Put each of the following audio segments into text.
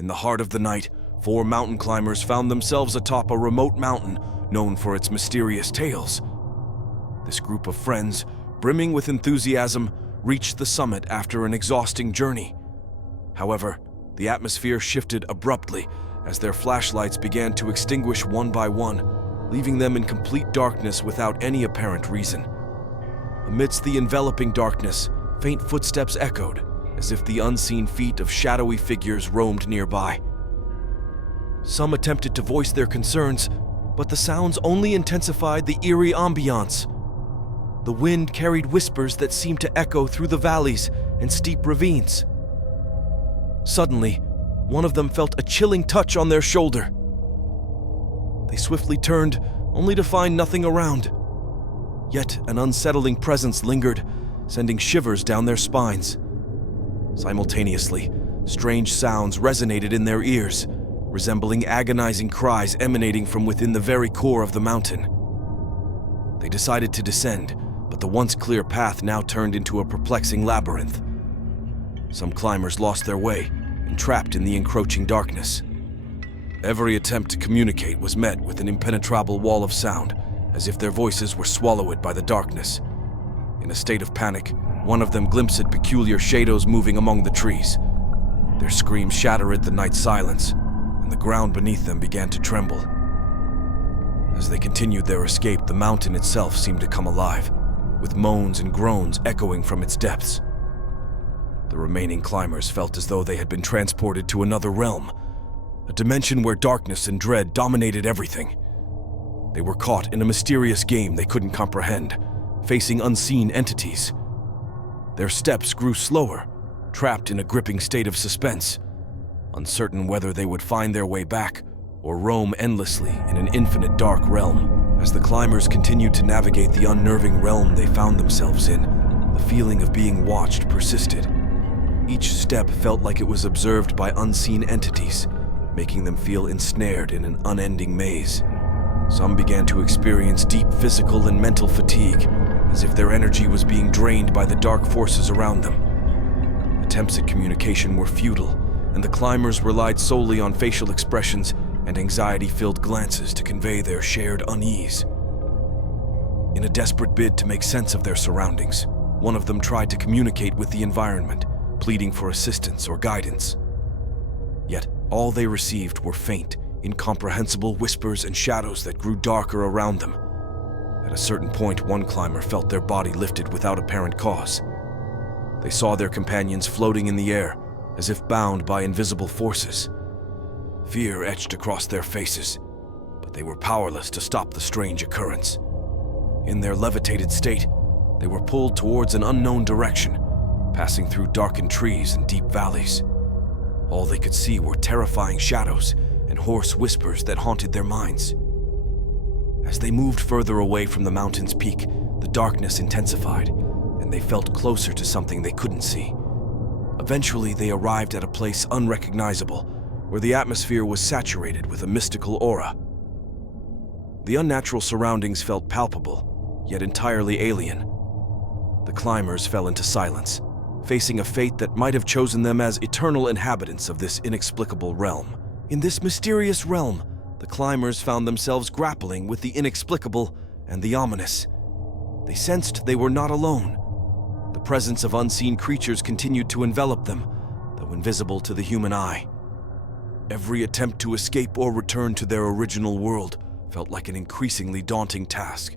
In the heart of the night, 4 mountain climbers found themselves atop a remote mountain known for its mysterious tales. This group of friends, brimming with enthusiasm, reached the summit after an exhausting journey. However, the atmosphere shifted abruptly as their flashlights began to extinguish one by one, leaving them in complete darkness without any apparent reason. Amidst the enveloping darkness, faint footsteps echoed, as if the unseen feet of shadowy figures roamed nearby. Some attempted to voice their concerns, but the sounds only intensified the eerie ambiance. The wind carried whispers that seemed to echo through the valleys and steep ravines. Suddenly, one of them felt a chilling touch on their shoulder. They swiftly turned, only to find nothing around. Yet an unsettling presence lingered, sending shivers down their spines. Simultaneously, strange sounds resonated in their ears, resembling agonizing cries emanating from within the very core of the mountain. They decided to descend, but the once clear path now turned into a perplexing labyrinth. Some climbers lost their way, entrapped in the encroaching darkness. Every attempt to communicate was met with an impenetrable wall of sound, as if their voices were swallowed by the darkness. In a state of panic, one of them glimpsed peculiar shadows moving among the trees. Their screams shattered the night silence, and the ground beneath them began to tremble. As they continued their escape, the mountain itself seemed to come alive, with moans and groans echoing from its depths. The remaining climbers felt as though they had been transported to another realm, a dimension where darkness and dread dominated everything. They were caught in a mysterious game they couldn't comprehend, facing unseen entities. Their steps grew slower, trapped in a gripping state of suspense, uncertain whether they would find their way back or roam endlessly in an infinite dark realm. As the climbers continued to navigate the unnerving realm they found themselves in, the feeling of being watched persisted. Each step felt like it was observed by unseen entities, making them feel ensnared in an unending maze. Some began to experience deep physical and mental fatigue, as if their energy was being drained by the dark forces around them. Attempts at communication were futile, and the climbers relied solely on facial expressions and anxiety-filled glances to convey their shared unease. In a desperate bid to make sense of their surroundings, one of them tried to communicate with the environment, pleading for assistance or guidance. Yet all they received were faint, incomprehensible whispers and shadows that grew darker around them. At a certain point, one climber felt their body lifted without apparent cause. They saw their companions floating in the air, as if bound by invisible forces. Fear etched across their faces, but they were powerless to stop the strange occurrence. In their levitated state, they were pulled towards an unknown direction, passing through darkened trees and deep valleys. All they could see were terrifying shadows and hoarse whispers that haunted their minds. As they moved further away from the mountain's peak, the darkness intensified, and they felt closer to something they couldn't see. Eventually, they arrived at a place unrecognizable, where the atmosphere was saturated with a mystical aura. The unnatural surroundings felt palpable, yet entirely alien. The climbers fell into silence, facing a fate that might have chosen them as eternal inhabitants of this inexplicable realm. In this mysterious realm, the climbers found themselves grappling with the inexplicable and the ominous. They sensed they were not alone. The presence of unseen creatures continued to envelop them, though invisible to the human eye. Every attempt to escape or return to their original world felt like an increasingly daunting task.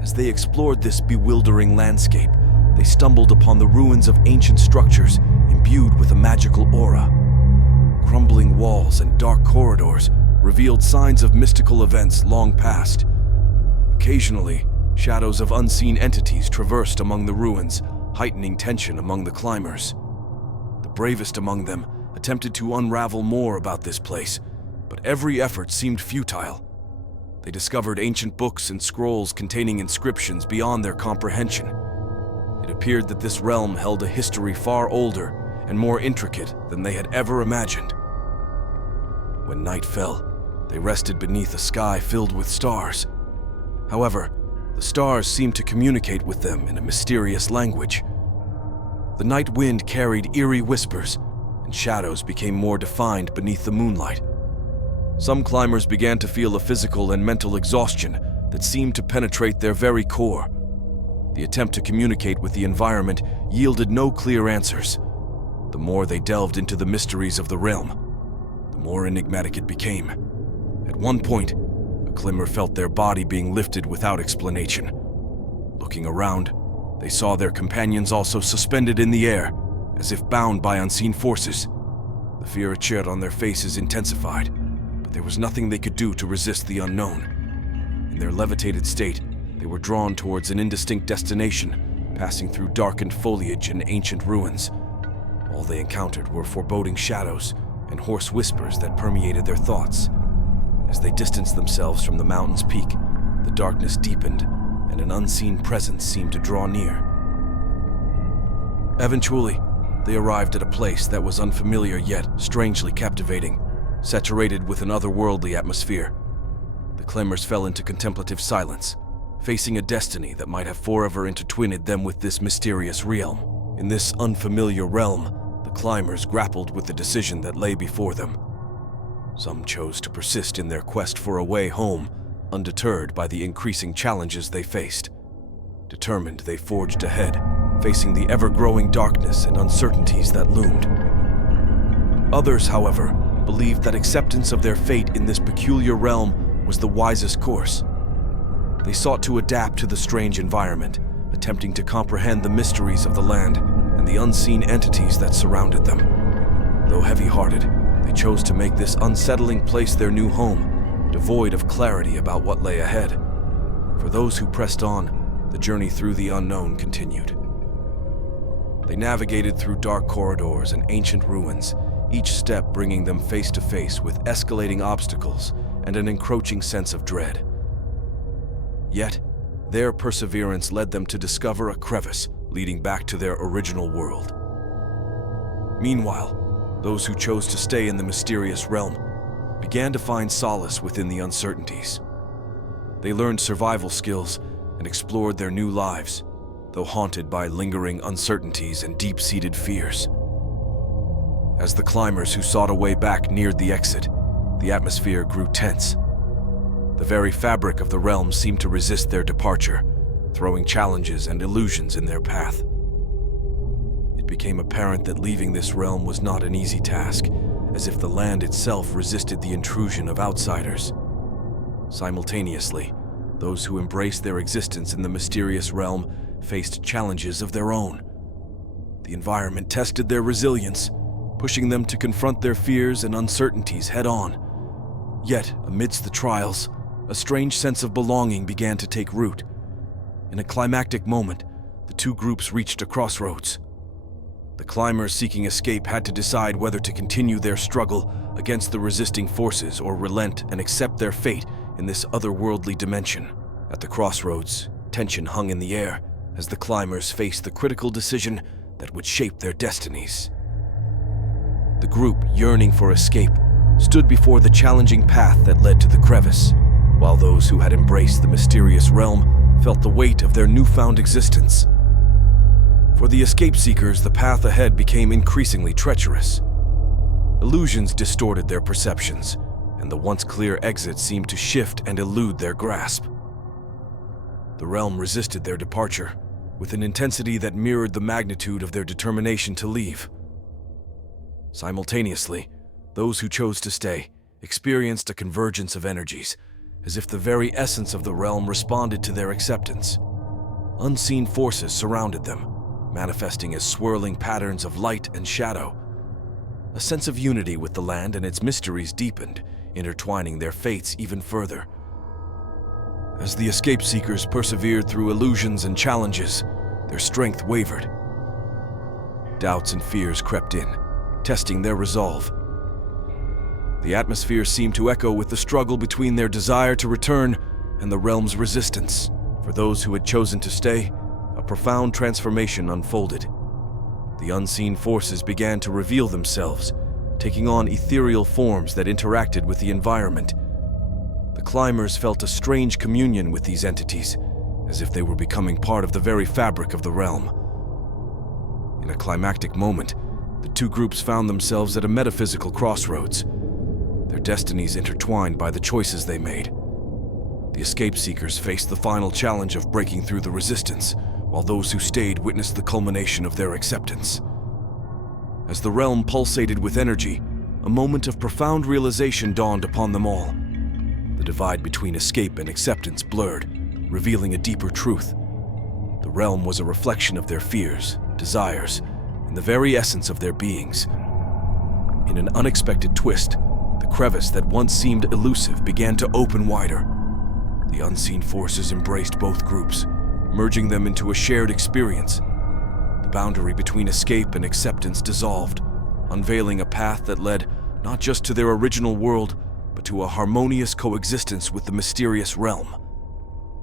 As they explored this bewildering landscape, they stumbled upon the ruins of ancient structures imbued with a magical aura. Crumbling walls and dark corridors revealed signs of mystical events long past. Occasionally, shadows of unseen entities traversed among the ruins, heightening tension among the climbers. The bravest among them attempted to unravel more about this place, but every effort seemed futile. They discovered ancient books and scrolls containing inscriptions beyond their comprehension. It appeared that this realm held a history far older and more intricate than they had ever imagined. When night fell, they rested beneath a sky filled with stars. However, the stars seemed to communicate with them in a mysterious language. The night wind carried eerie whispers, and shadows became more defined beneath the moonlight. Some climbers began to feel a physical and mental exhaustion that seemed to penetrate their very core. The attempt to communicate with the environment yielded no clear answers. The more they delved into the mysteries of the realm, the more enigmatic it became. At one point, a climber felt their body being lifted without explanation. Looking around, they saw their companions also suspended in the air, as if bound by unseen forces. The fear it shed on their faces intensified, but there was nothing they could do to resist the unknown. In their levitated state, they were drawn towards an indistinct destination, passing through darkened foliage and ancient ruins. All they encountered were foreboding shadows and hoarse whispers that permeated their thoughts. As they distanced themselves from the mountain's peak, the darkness deepened, and an unseen presence seemed to draw near. Eventually, they arrived at a place that was unfamiliar yet strangely captivating, saturated with an otherworldly atmosphere. The climbers fell into contemplative silence, facing a destiny that might have forever intertwined them with this mysterious realm. In this unfamiliar realm, the climbers grappled with the decision that lay before them. Some chose to persist in their quest for a way home, undeterred by the increasing challenges they faced. Determined, they forged ahead, facing the ever-growing darkness and uncertainties that loomed. Others, however, believed that acceptance of their fate in this peculiar realm was the wisest course. They sought to adapt to the strange environment, attempting to comprehend the mysteries of the land and the unseen entities that surrounded them. Though heavy-hearted, they chose to make this unsettling place their new home, devoid of clarity about what lay ahead. For those who pressed on, the journey through the unknown continued. They navigated through dark corridors and ancient ruins, each step bringing them face to face with escalating obstacles and an encroaching sense of dread. Yet, their perseverance led them to discover a crevice leading back to their original world. Meanwhile, those who chose to stay in the mysterious realm began to find solace within the uncertainties. They learned survival skills and explored their new lives, though haunted by lingering uncertainties and deep-seated fears. As the climbers who sought a way back neared the exit, the atmosphere grew tense. The very fabric of the realm seemed to resist their departure, throwing challenges and illusions in their path. It became apparent that leaving this realm was not an easy task, as if the land itself resisted the intrusion of outsiders. Simultaneously, those who embraced their existence in the mysterious realm faced challenges of their own. The environment tested their resilience, pushing them to confront their fears and uncertainties head-on. Yet, amidst the trials, a strange sense of belonging began to take root. In a climactic moment, the two groups reached a crossroads. The climbers seeking escape had to decide whether to continue their struggle against the resisting forces or relent and accept their fate in this otherworldly dimension. At the crossroads, tension hung in the air as the climbers faced the critical decision that would shape their destinies. The group, yearning for escape, stood before the challenging path that led to the crevice, while those who had embraced the mysterious realm felt the weight of their newfound existence. For the escape seekers, the path ahead became increasingly treacherous. Illusions distorted their perceptions, and the once clear exit seemed to shift and elude their grasp. The realm resisted their departure, with an intensity that mirrored the magnitude of their determination to leave. Simultaneously, those who chose to stay experienced a convergence of energies, as if the very essence of the realm responded to their acceptance. Unseen forces surrounded them, manifesting as swirling patterns of light and shadow. A sense of unity with the land and its mysteries deepened, intertwining their fates even further. As the escape seekers persevered through illusions and challenges, their strength wavered. Doubts and fears crept in, testing their resolve. The atmosphere seemed to echo with the struggle between their desire to return and the realm's resistance. For those who had chosen to stay, a profound transformation unfolded. The unseen forces began to reveal themselves, taking on ethereal forms that interacted with the environment. The climbers felt a strange communion with these entities, as if they were becoming part of the very fabric of the realm. In a climactic moment, the two groups found themselves at a metaphysical crossroads, their destinies intertwined by the choices they made. The escape seekers faced the final challenge of breaking through the resistance, while those who stayed witnessed the culmination of their acceptance. As the realm pulsated with energy, a moment of profound realization dawned upon them all. The divide between escape and acceptance blurred, revealing a deeper truth. The realm was a reflection of their fears, desires, and the very essence of their beings. In an unexpected twist, the crevice that once seemed elusive began to open wider. The unseen forces embraced both groups, merging them into a shared experience. The boundary between escape and acceptance dissolved, unveiling a path that led not just to their original world, but to a harmonious coexistence with the mysterious realm.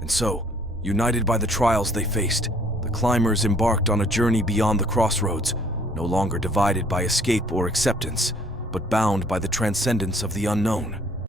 And so, united by the trials they faced, the climbers embarked on a journey beyond the crossroads, no longer divided by escape or acceptance, but bound by the transcendence of the unknown.